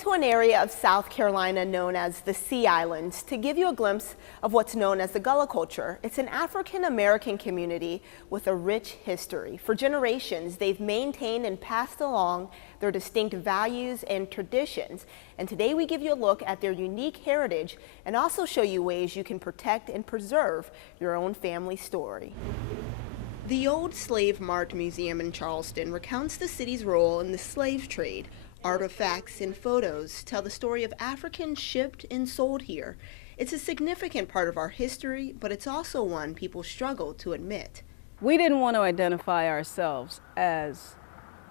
to an area of South Carolina known as the Sea Islands to give you a glimpse of what's known as the Gullah culture. It's an African-American community with a rich history. For generations, they've maintained and passed along their distinct values and traditions. And today we give you a look at their unique heritage and also show you ways you can protect and preserve your own family story. The Old Slave Mart Museum in Charleston recounts the city's role in the slave trade. Artifacts and photos tell the story of Africans shipped and sold here. It's a significant part of our history, but it's also one people struggle to admit. We didn't want to identify ourselves as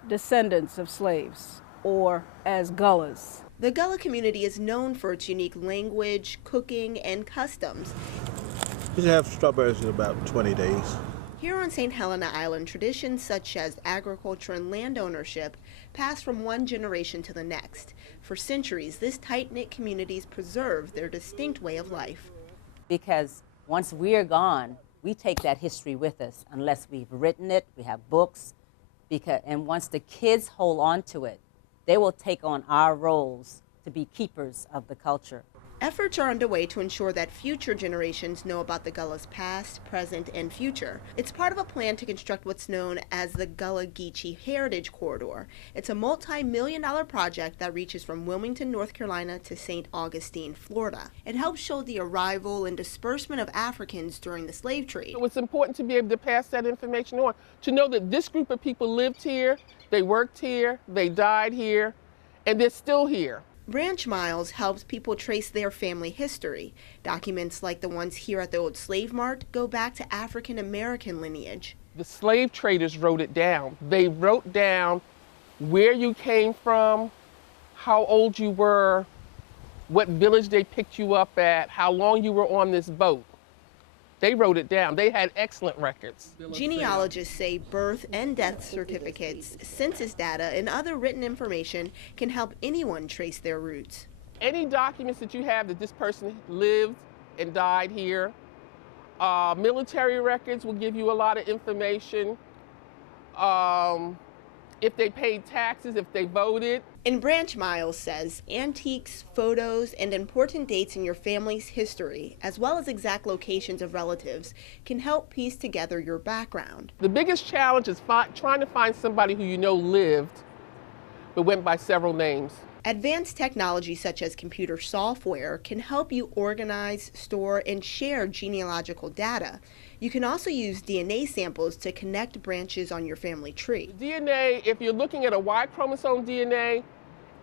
descendants of slaves or as Gullahs. The Gullah community is known for its unique language, cooking, and customs. You have strawberries in about 20 days. Here on St. Helena Island, traditions such as agriculture and land ownership pass from one generation to the next. For centuries, this tight-knit community's preserved their distinct way of life. Because once we're gone, we take that history with us unless we've written it, we have books, and once the kids hold on to it, they will take on our roles to be keepers of the culture. Efforts are underway to ensure that future generations know about the Gullah's past, present, and future. It's part of a plan to construct what's known as the Gullah Geechee Heritage Corridor. It's a multi-million-dollar project that reaches from Wilmington, North Carolina to St. Augustine, Florida. It helps show the arrival and disbursement of Africans during the slave trade. So it's important to be able to pass that information on, to know that this group of people lived here, they worked here, they died here, and they're still here. Branch Miles helps people trace their family history. Documents like the ones here at the Old Slave Mart go back to African-American lineage. The slave traders wrote it down. They wrote down where you came from, how old you were, what village they picked you up at, how long you were on this boat. They wrote it down. They had excellent records. Genealogists say birth and death certificates, census data, and other written information can help anyone trace their roots. Any documents that you have that this person lived and died here, military records will give you a lot of information. If they paid taxes, if they voted. And Branch Miles says antiques, photos, and important dates in your family's history, as well as exact locations of relatives, can help piece together your background. The biggest challenge is trying to find somebody who you know lived, but went by several names. Advanced technology such as computer software can help you organize, store, and share genealogical data. You can also use DNA samples to connect branches on your family tree. DNA, if you're looking at a Y chromosome DNA,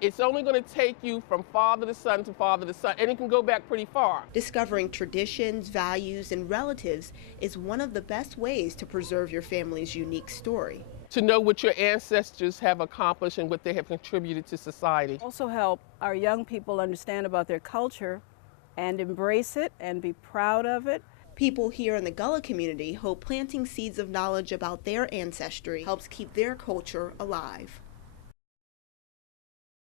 it's only going to take you from father to son to father to son, and it can go back pretty far. Discovering traditions, values, and relatives is one of the best ways to preserve your family's unique story. To know what your ancestors have accomplished and what they have contributed to society. Also help our young people understand about their culture and embrace it and be proud of it. People here in the Gullah community hope planting seeds of knowledge about their ancestry helps keep their culture alive.